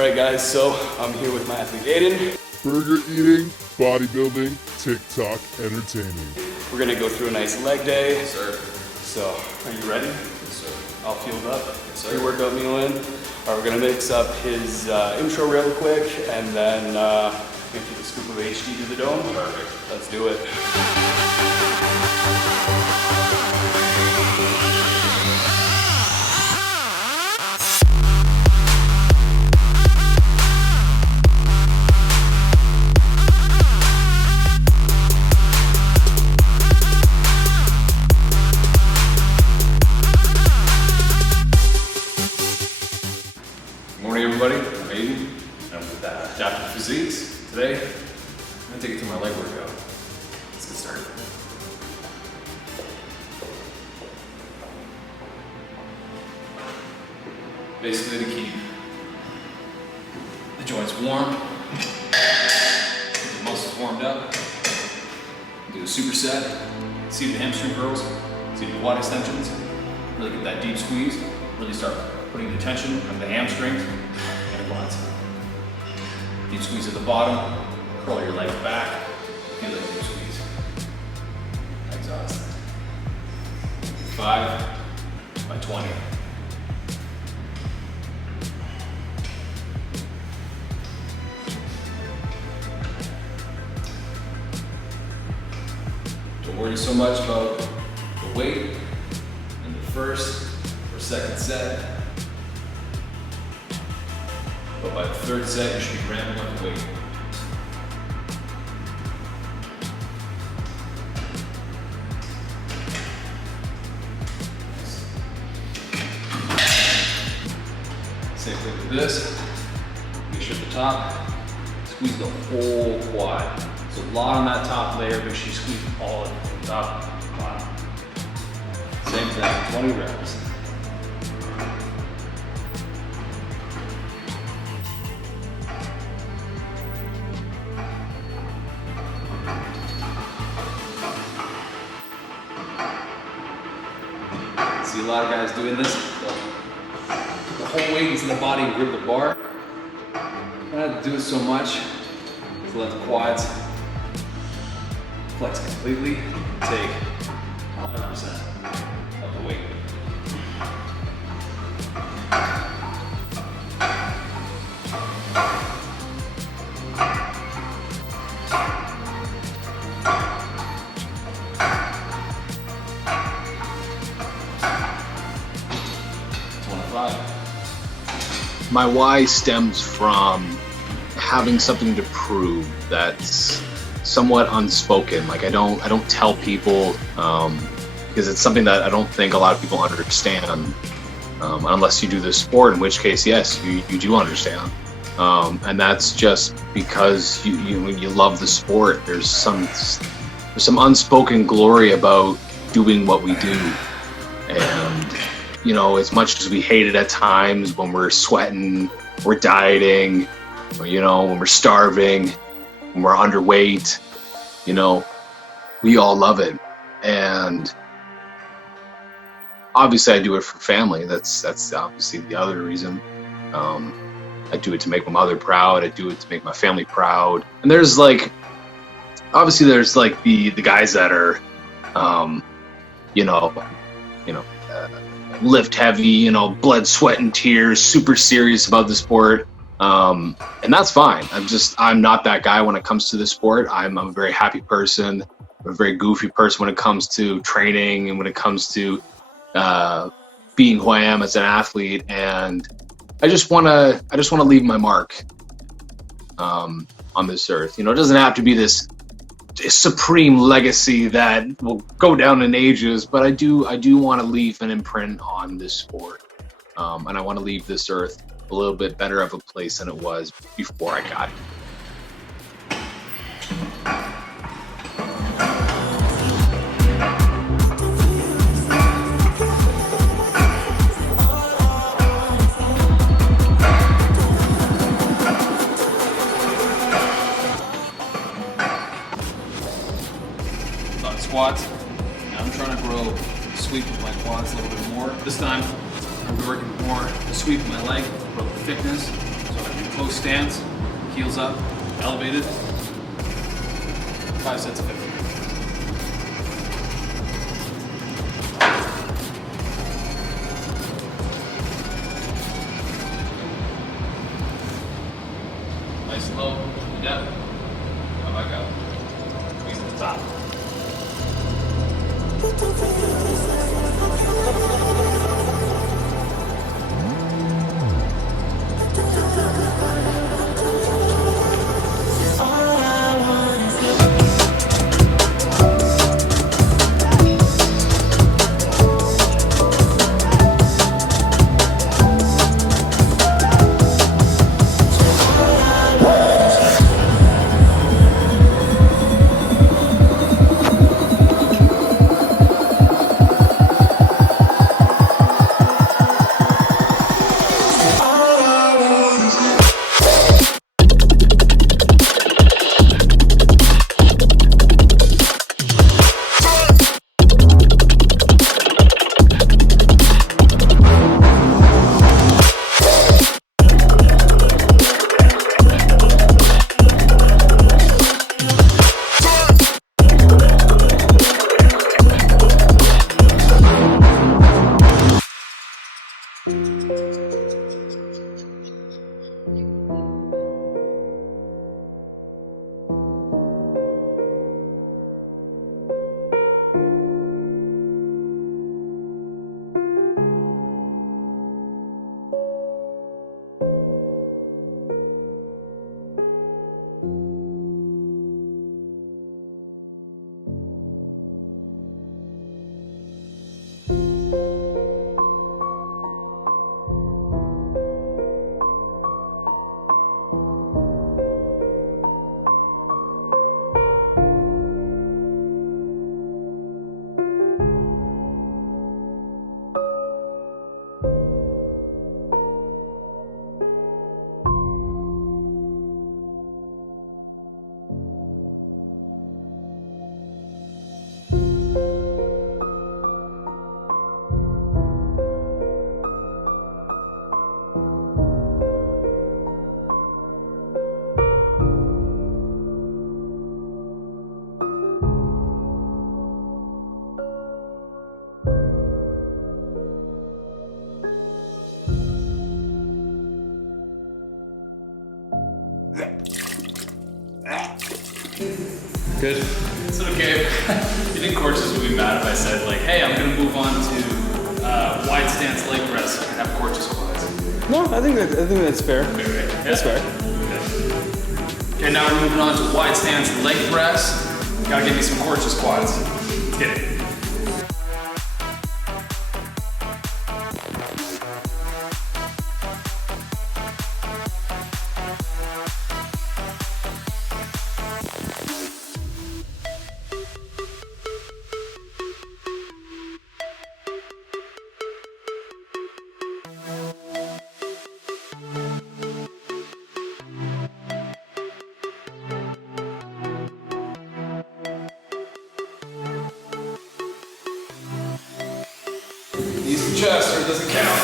Alright guys, so I'm here with my athlete Aidan. Burger eating, bodybuilding, TikTok entertaining. We're gonna go through a nice leg day. Yes, sir. So, are you ready? Yes, sir. All fueled up? Yes, sir. Pre-workout meal in. Alright, we're gonna mix up his intro real quick and then maybe take a scoop of HD to the dome. Perfect. Let's do it. Good morning, everybody. I'm Aidan. I'm with Physiques. Today, I'm going to take you through my leg workout. Let's get started. Basically, to keep the joints warm, keep the muscles warmed up, do a superset, see the hamstring curls, see the quad extensions, really get that deep squeeze, really start putting the tension on the hamstrings and the quads. Deep squeeze at the bottom, curl your legs back, feel that deep squeeze. Exhaust. 5 by 20. Don't worry so much about the weight in the first or second set. But by the third set, you should be ramping up the weight. Same thing with this. Make sure at the top, squeeze the whole quad. So a lot on that top layer, make sure you squeeze all of it from top to bottom. Same thing, 20 reps. See a lot of guys doing this. Put the whole weight into the body and grip the bar. I don't have to do it so much. Just let the quads flex completely. Take 100% of the weight. My why stems from having something to prove that's somewhat unspoken. Like I don't tell people because it's something that I don't think a lot of people understand unless you do this sport, in which case, yes, you do understand. And that's just because you love the sport. There's some unspoken glory about doing what we do. And you know, as much as we hate it at times when we're sweating, we're dieting, or, you know, when we're starving, when we're underweight, you know, we all love it. And obviously I do it for family. That's obviously the other reason. I do it to make my mother proud. I do it to make my family proud. And there's like, obviously there's like the guys that are, lift heavy, you know, blood, sweat, and tears, super serious about the sport. And that's fine. I'm not that guy when it comes to the sport. I'm a very happy person. I'm a very goofy person when it comes to training and when it comes to being who I am as an athlete. And I just want to leave my mark on this earth. You know, it doesn't have to be this supreme legacy that will go down in ages, but I do want to leave an imprint on this sport, and I want to leave this earth a little bit better of a place than it was before I got here. Squats. Now I'm trying to grow the sweep of my quads a little bit more. This time I'm working more the sweep of my leg, grow the thickness. So I do Close stance, heels up, elevated. 5 sets of 50. Nice and low, depth. How about go? Squeeze at the top. Good. It's okay. You think coaches would be mad if I said like, hey, I'm gonna move on to wide stance leg press and have coaches squats? No, I think that's fair. Okay, right? That's fair. Okay, now we're moving on to wide stance leg press. Gotta give me some coaches squats. Let's get it. Use the chest or it doesn't count.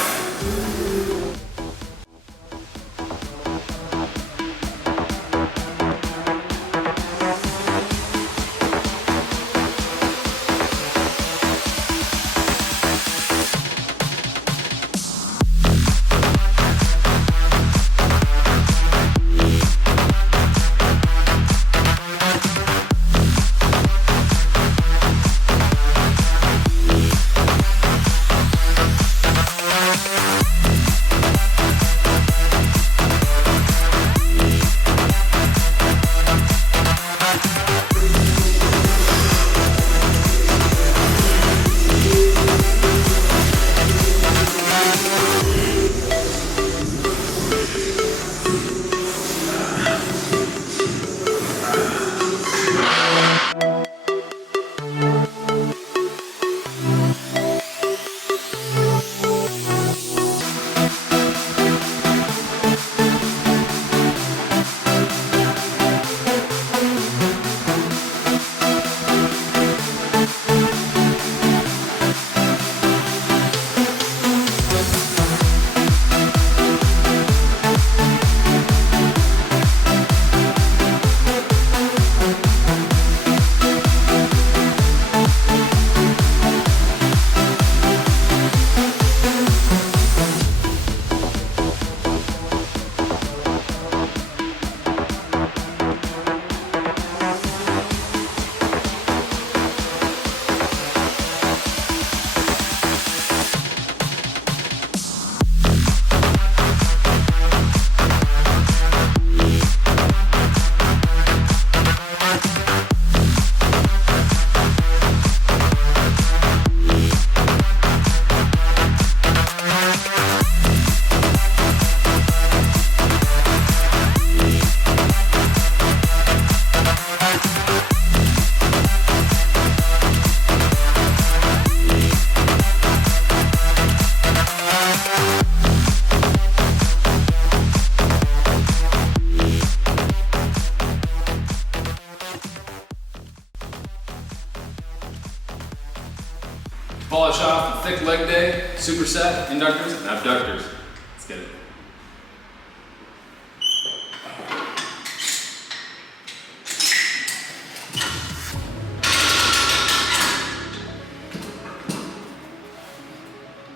thick leg day, superset, inductors, and abductors. Let's get it.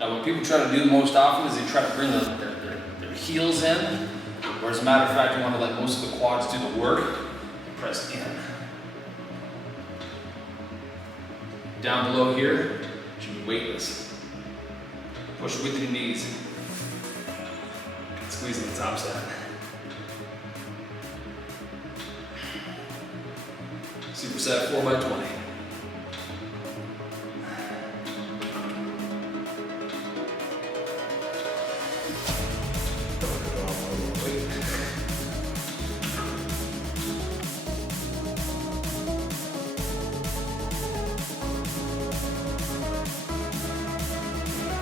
Now what people try to do most often is they try to bring their heels in, or as a matter of fact, you want to let most of the quads do the work and press in. Down below here, should be weightless. Push with your knees. Squeezing the top side. Superset 4x20.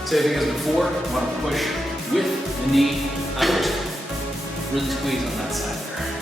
Same thing as before, you want to push with the knee out. Really squeeze on that side there.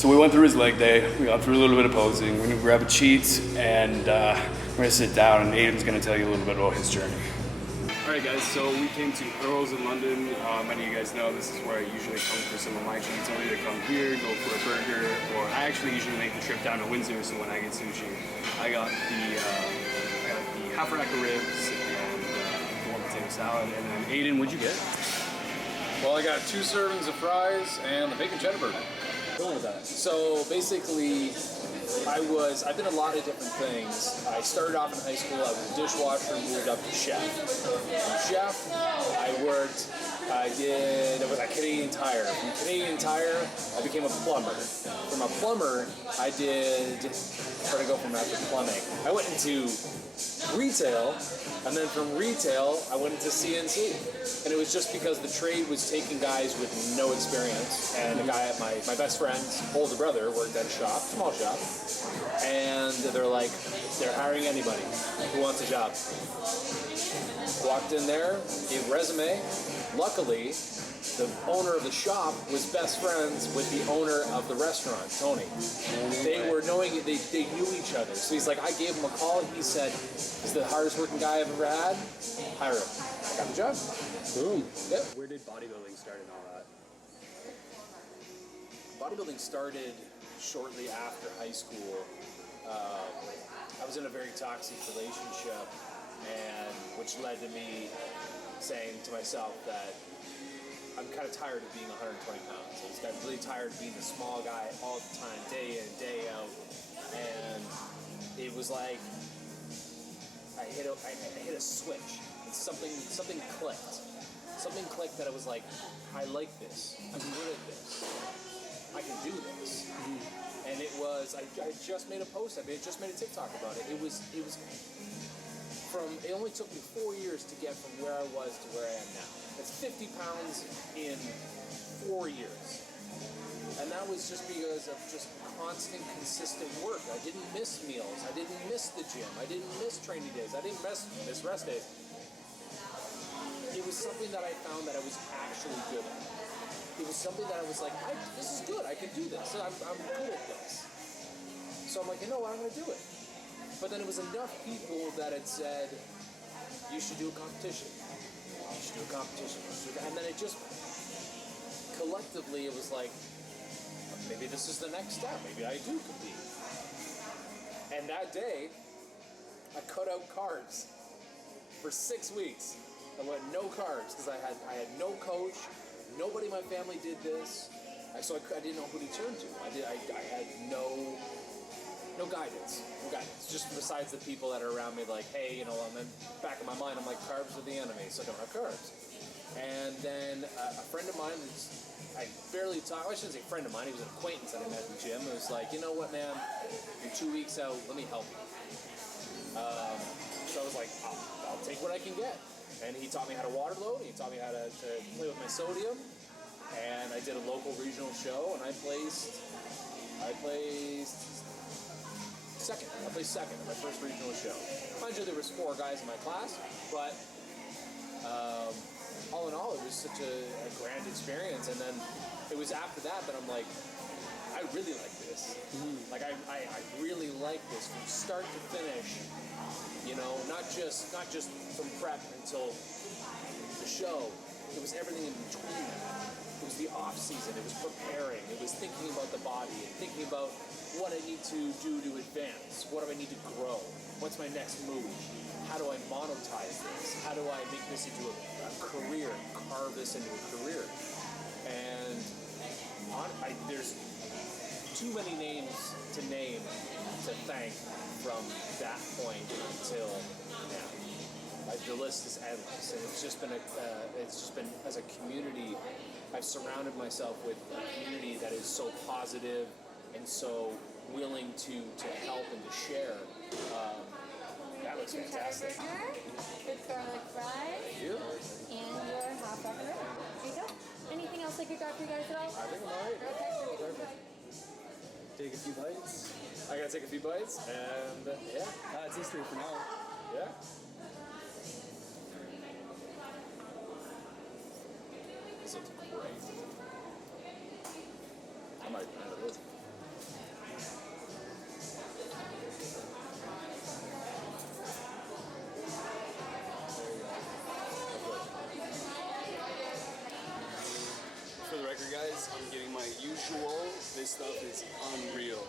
So we went through his leg day, we got through a little bit of posing, we're gonna grab a cheat, and we're gonna sit down, and Aidan's gonna tell you a little bit about his journey. Alright guys, so we came to Earl's in London. Many of you guys know this is where I usually come for some of my cheats. I'll either come here, go for a burger, or I actually usually make the trip down to Windsor, so when I get sushi, I got the half rack of ribs and the warm potato salad, and then Aidan, what'd you get? Well, I got 2 servings of fries and the bacon cheddar burger. So basically, I've been a lot of different things. I started off in high school, I was a dishwasher, moved up to chef. From chef, I was at Canadian Tire. From Canadian Tire, I became a plumber. From a plumber, where to go from after plumbing? I went into retail, and then from retail, I went into CNC. And it was just because the trade was taking guys with no experience. And a guy, my best friend's older brother, worked at a shop, small shop. And they're hiring anybody who wants a job. Walked in there, gave a resume. Luckily, the owner of the shop was best friends with the owner of the restaurant, Tony. They knew each other. So he's like, I gave him a call. He said, he's the hardest working guy I've ever had. Hire him. I got the job. Boom. Yep. Where did bodybuilding start and all that? Bodybuilding started shortly after high school. I was in a very toxic relationship, and which led to me saying to myself that I'm kind of tired of being 120 pounds. I just got really tired of being the small guy all the time, day in, day out. And it was like I hit a switch. And something clicked. Something clicked that I was like, I like this. I'm good at this. I can do this. And it was, I just made a post. I just made a TikTok about it. It only took me 4 years to get from where I was to where I am now. That's 50 pounds in 4 years. And that was just because of just constant, consistent work. I didn't miss meals. I didn't miss the gym. I didn't miss training days. I didn't miss rest days. It was something that I found that I was actually good at. It was something that I was like, this is good. I can do this. I'm good at this. So I'm like, you know what? I'm going to do it. But then it was enough people that had said, you should do a competition. You should do a competition. And then it just, collectively, it was like, maybe this is the next step. Maybe I do compete. And that day, I cut out carbs for 6 weeks. I went no carbs because I had no coach. Nobody in my family did this. So I didn't know who to turn to. I had no guidance. No guidance. Just besides the people that are around me, like, hey, I'm in back of my mind, I'm like, carbs are the enemy, so I don't have carbs. And then a friend of mine, I barely talk. I shouldn't say friend of mine. He was an acquaintance that I met in the gym. It was like, you know what, man? You're 2 weeks out. Let me help you. So I was like, I'll take what I can get. And he taught me how to water load. He taught me how to play with my sodium. And I did a local regional show, and I placed second. I placed second in my first regional show. Mind you, there was 4 guys in my class, but all in all, it was such a grand experience. And then it was after that I'm like, I really like this. Like I really like this from start to finish. Not just from prep until the show. It was everything in between. It was the off season. It was preparing. It was thinking about the body and thinking about what I need to do to advance. What do I need to grow? What's my next move? How do I monetize this? How do I make this into a career? Carve this into a career? And there's too many names to name to thank from that point until now. The list is endless, and it's just been as a community. I've surrounded myself with a community that is so positive and so willing to help and to share. That looks fantastic. With garlic fries. Thank you. And your half rack of ribs. There you go. Anything else I could grab for you guys at all? I think I'm alright. Okay. Perfect. Take a few bites. I gotta take a few bites, and yeah. It's history for now. Yeah. This looks great. I might have this. my usual, this stuff is unreal.